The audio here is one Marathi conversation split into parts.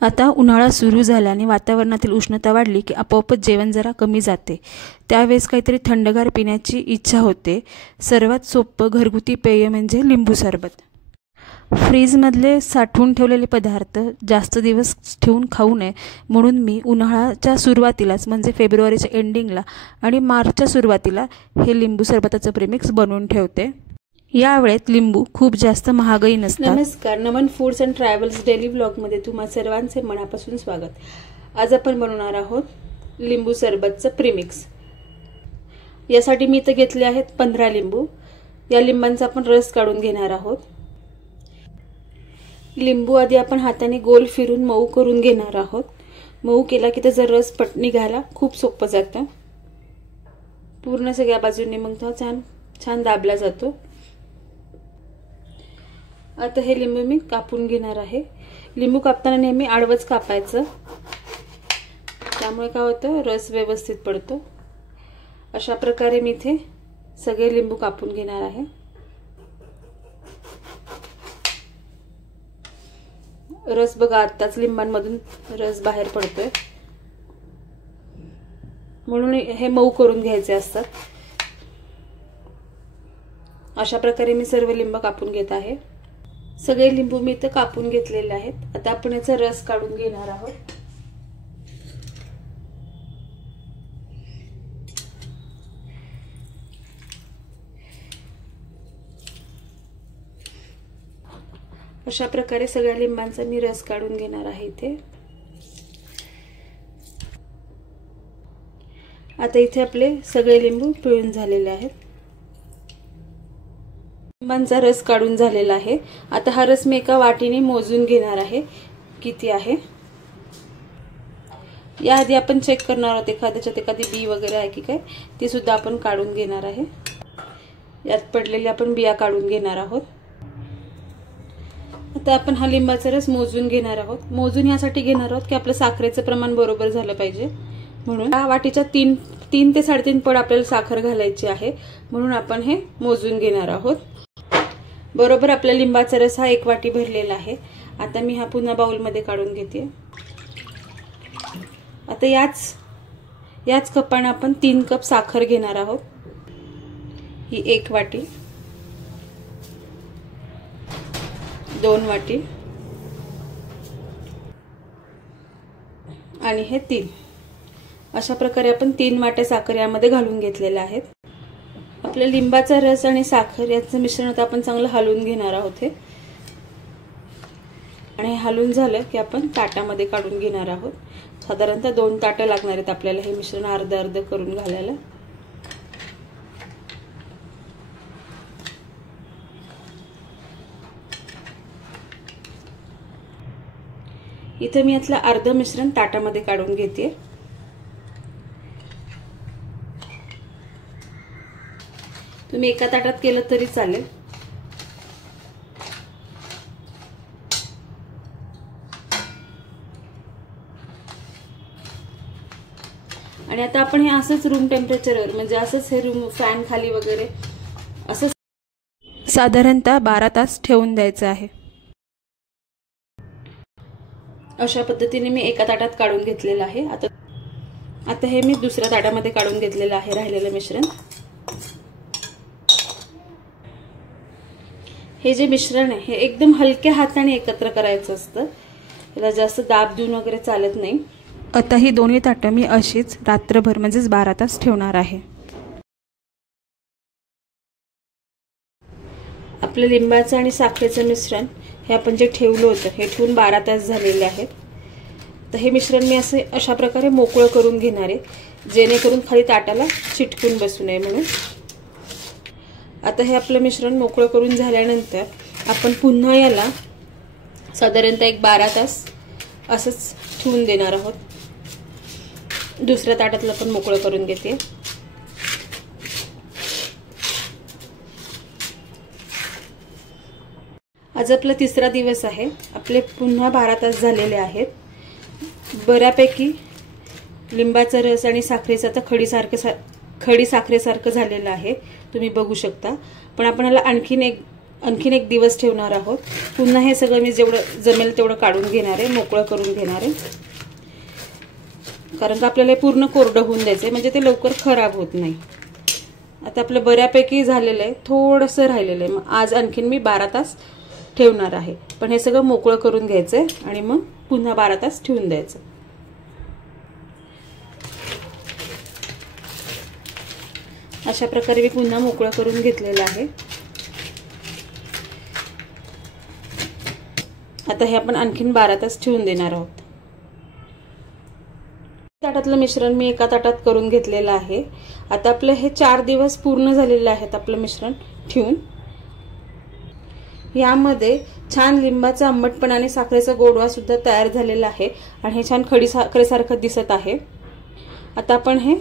आता उन्हाळा सुरू झाल्याने वातावरणातील उष्णता वाढली की आपोआपच जेवण जरा कमी जाते। त्यावेळेस काहीतरी थंडगार पिण्याची इच्छा होते। सर्वात सोपं घरगुती पेय म्हणजे लिंबू सरबत। फ्रीजमधले साठवून ठेवलेले पदार्थ जास्त दिवस ठेवून खाऊ नये म्हणून मी उन्हाळ्याच्या सुरुवातीलाच म्हणजे फेब्रुवारीच्या एंडिंगला आणि मार्चच्या सुरुवातीला हे लिंबू सरबताचं प्रीमिक्स बनवून ठेवते। या वेळेत लिंबू खूप जास्त महागही नसतात। नमस्कार, नमन फूड्स अँड ट्रॅव्हल्स डेली व्लॉगमध्ये तुम्हा सर्वांचे मनापासून स्वागत। आज आपण बनवणार आहोत लिंबू सरबतचं प्रीमिक्स। यासाठी मी इथे घेतले आहेत 15 लिंबू। या लिंबांचा आपण रस काढून घेणार आहोत। लिंबू आधी आपण हाताने गोल फिरून मऊ करून घेणार आहोत। मऊ केला की त्याचा रस पट निघायला खूप सोपं जातं। पूर्ण सगळ्या बाजूंनी मग तो छान दाबला जातो। आता हे लिंबू मी कापून घेणार आहे। लिंबू कापताना नेहमी आडवच कापायचं, त्यामुळे काय होतं रस व्यवस्थित पडतो। अशा प्रकारे मी इथे सगळे लिंबू कापून घेणार आहे। रस बघा, आत्ताच लिंबांमधून रस बाहेर पडतोय, म्हणून हे मऊ करून घ्यायचे असतात। अशा प्रकारे मी सर्व लिंब कापून घेत आहे। सगळे लिंबू मी इथे कापून घेतलेले आहेत। आता आपण याचा रस काढून घेणार आहोत। अशा प्रकारे सगळ्या लिंबांचा मी रस काढून घेणार आहे इथे। आता इथे आपले सगळे लिंबू पिळून झालेले आहेत। लिंबांचा रस काढून झालेला आहे। आता हा रस मी एका वाटीने मोजून घेणार आहे किती आहे। याआधी आपण चेक करणार आहोत एखाद्याच्यात एखादी बी वगैरे आहे की काय, ती सुद्धा आपण काढून घेणार आहे। यात पडलेल्या आपण बिया काढून घेणार आहोत। आता आपण हा लिंबाचा रस मोजून घेणार आहोत। मोजून यासाठी घेणार आहोत की आपलं साखरेचं प्रमाण बरोबर झालं पाहिजे, म्हणून या वाटीच्या 3 ते 3.5 पड आपल्याला साखर घालायची आहे, म्हणून आपण हे मोजून घेणार आहोत। बरोबर आपल्या लिंबाचा रस हा 1 वाटी भरलेला आहे। आता मी हा पुन्हा बाउलमध्ये काढून घेते। आता याच कपाने आपण 3 कप साखर घेणार आहोत। ही 1 वाटी, 2 वाटी आणि हे 3। अशा प्रकारे आपण 3 वाट्या साखर यामध्ये घालून घेतलेल्या आहेत। आपल्या लिंबाचा रस आणि साखर याचं मिश्रण आता आपण चांगलं हलवून घेणार आहोत। आणि हलवून झालं की आपण ताटामध्ये काढून घेणार आहोत। साधारणतः 2 ताटं लागणार आहेत आपल्याला हे मिश्रण अर्ध अर्ध करून घालायला। इथे मी यातलं अर्ध मिश्रण ताटामध्ये काढून घेते। तुम्ही एका ताटात केलं तरी चालेल। आणि आता आपण हे असंच रूम टेम्परेचरवर म्हणजे असंच हे रूम फॅन खाली वगैरे असं साधारणतः 12 तास ठेवून द्यायचं आहे। अशा पद्धतीने मी एका ताटात काढून घेतलेलं आहे। आता हे मी दुसऱ्या ताटामध्ये काढून घेतलेलं आहे राहिलेलं मिश्रण। हे जे मिश्रण आहे हे एकदम हलक्या हाताने एकत्र करायचं असतं, त्याला जास्त दाब देऊन वगैरे चालत नाही। आता ही दोन्ही ताटं मी अशीच रात्रभर म्हणजेच 12 तास ठेवणार आहे। आपलं लिंबाचं आणि साखरेचं मिश्रण हे आपण जे ठेवलं होतं हे ठेवून 12 तास झालेले आहेत। तर हे मिश्रण मी अशा प्रकारे मोकळं करून घेणार आहे, जेणेकरून खाली ताटाला चिटकून बसू नये म्हणून। आता हे आपलं मिश्रण मोकळं करून झाल्यानंतर आपण पुन्हा याला साधारणतः 12 तास असंच ठेवून देणार आहोत। दुसऱ्या ताटातलं पण मोकळं करून घेते। आज आपला 3रा दिवस आहे। आपले पुन्हा 12 तास झालेले आहेत। बऱ्यापैकी लिंबाचा रस आणि साखरेचा आता खडी साखरेसारखं झालेलं आहे, तुम्ही बघू शकता। पण आपण याला आणखीन आणखीन एक दिवस ठेवणार आहोत. पुन्हा हे सगळं मी जेवढं जमेल तेवढं काढून घेणार आहे, मोकळं करून घेणार आहे. कारण का आपल्याला पूर्ण कोरडं होऊन द्यायचं म्हणजे ते लवकर खराब होत नाही. आता आपलं बऱ्यापैकी झालेलं आहे, थोडंसं राहिलेलं आहे. मग आज आणखीन मी 12 तास ठेवणार आहे. पण हे सगळं मोकळं करून घ्यायचंय आणि मग पुन्हा 12 तास ठेवून द्यायचं. अशा प्रकारे मी पुन्हा मोकळं करून घेतलेलं आहे. आता हे आपण आणखीन 12 तास ठेवून देणार आहोत. ताटातलं मिश्रण मी एका ताटात करून घेतलेलं आहे. आता आपलं हे 4 दिवस पूर्ण झालेले आहेत आपलं मिश्रण ठेवून. यामध्ये छान लिंबाचा आंबटपणा आणि साखरेचा गोडवा सुद्धा तयार झालेला आहे आणि हे छान खडी साखरेसारखं दिसत आहे. आता आपण हे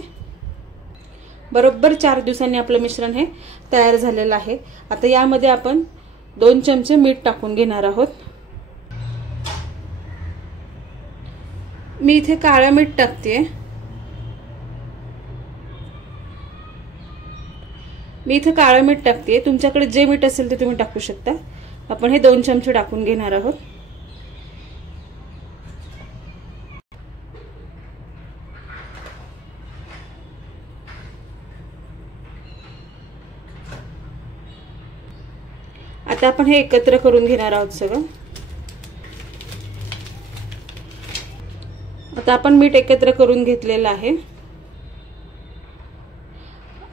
बरोबर 4 दिवसांनी आपलं मिश्रण हे तयार झालेलं आहे. आता यामध्ये आपण 2 चमचे मीठ टाकून घेणार आहोत. मी इथे काळं मीठ टाकते. तुमच्याकडे जे मीठ असेल ते तुम्ही टाकू शकता. आपण हे 2 चमचे टाकून घेणार आहोत. आता आपण हे एकत्र करून घेणार आहोत सगळं. आता आपण मीठ एकत्र करून घेतलेलं आहे.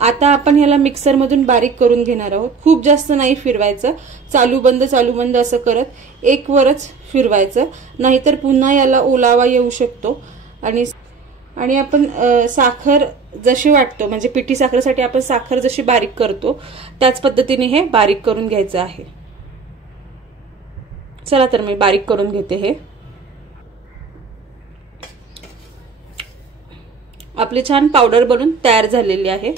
आता आपण ह्याला मिक्सर मधून बारीक करून घेणार आहोत. खूप जास्त नाही फिरवायचं, चालू बंद असं करत एक वरच फिरवायचं, नाहीतर पुन्हा याला ओलावा येऊ शकतो. आणि आपण साखर जशी वाटतो म्हणजे पिठी साखरेसाठी आपण साखर जशी बारीक करतो त्याच पद्धतीने हे बारीक करून घ्यायचं आहे. चला तर मी बारीक करून घेते. हे आपली छान पावडर बनून तयार झालेली आहे.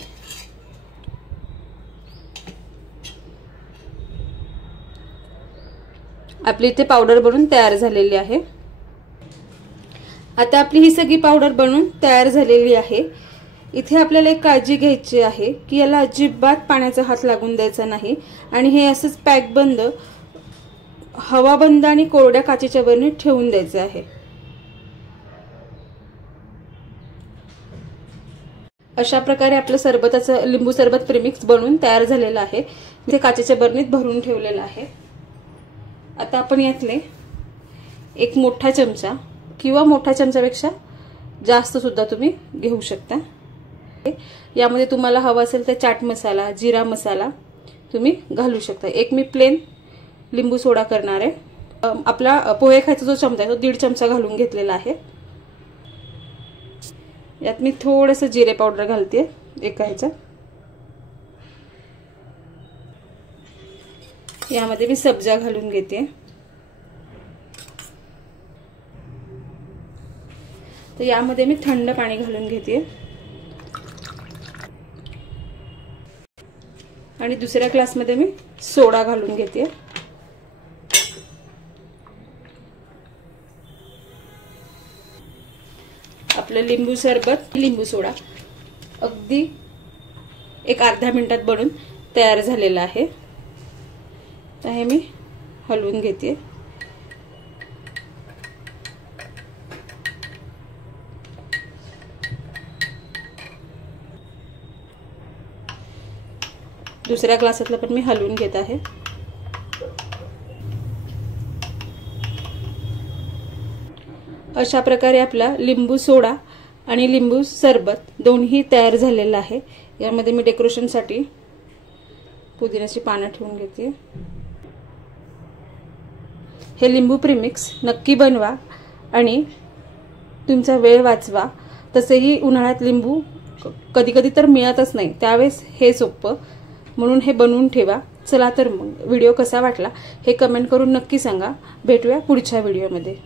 आपली इथे पावडर बनून तयार झालेली आहे. आता आपली ही सगळी पावडर बनून तयार झालेली आहे. इथे आपल्याला एक काळजी घ्यायची आहे की याला अजिबात पाण्याचा हात लागून द्यायचा नाही आणि हे असंच पॅक बंद, हवा बंद आणि कोरड्या काचेच्या बरणीत ठेवून द्यायचं आहे. अशा प्रकारे आपलं सरबताचं लिंबू सरबत प्रीमिक्स बनवून तयार झालेलं आहे. इथे काचेच्या बरणीत भरून ठेवलेलं आहे. आता आपण यातले एक मोठा चमचा किंवा मोठ्या चमच्यापेक्षा जास्त सुद्धा तुम्ही घेऊ शकता. यामध्ये तुम्हाला हवा असेल तर चाट मसाला, जिरा मसाला तुम्ही घालू शकता. एक मी प्लेन लिंबू सोडा करणार आहे. आपला पोहे खायचा जो चमचा आहे तो 1.5 चमचा घालून घेतलेला आहे. यात मी थोडंसं जिरे पावडर घालते एका ह्याच्यात. यामध्ये मी सब्जा घालून घेते. तर यामध्ये मी थंड पाणी घालून घेते आणि दुसऱ्या ग्लासमध्ये मी सोडा घालून घेते. आपलं लिंबू सरबत, लिंबू सोडा अगदी एक अर्ध्या मिनिटात बनून तयार झालेलं आहे. तर हे मी हलवून घेते. दुसऱ्या ग्लासातलं पण मी हलवून घेत आहे. अशा प्रकारे आपला लिंबू सोडा आणि लिंबू सरबत दोन्ही तयार झालेलं आहे. यामध्ये मी डेकोरेशनसाठी पुदिन्याची पानं ठेवून घेते. हे लिंबू प्रीमिक्स नक्की बनवा आणि तुमचा वेळ वाचवा. तसेही उन्हाळ्यात लिंबू कधी कधी तर मिळतच नाही, त्यावेळेस हे सोपं, म्हणून हे बनवून ठेवा. चला तर मग व्हिडिओ कसा वाटला हे कमेंट करून नक्की सांगा. भेटूया पुढच्या व्हिडिओमध्ये.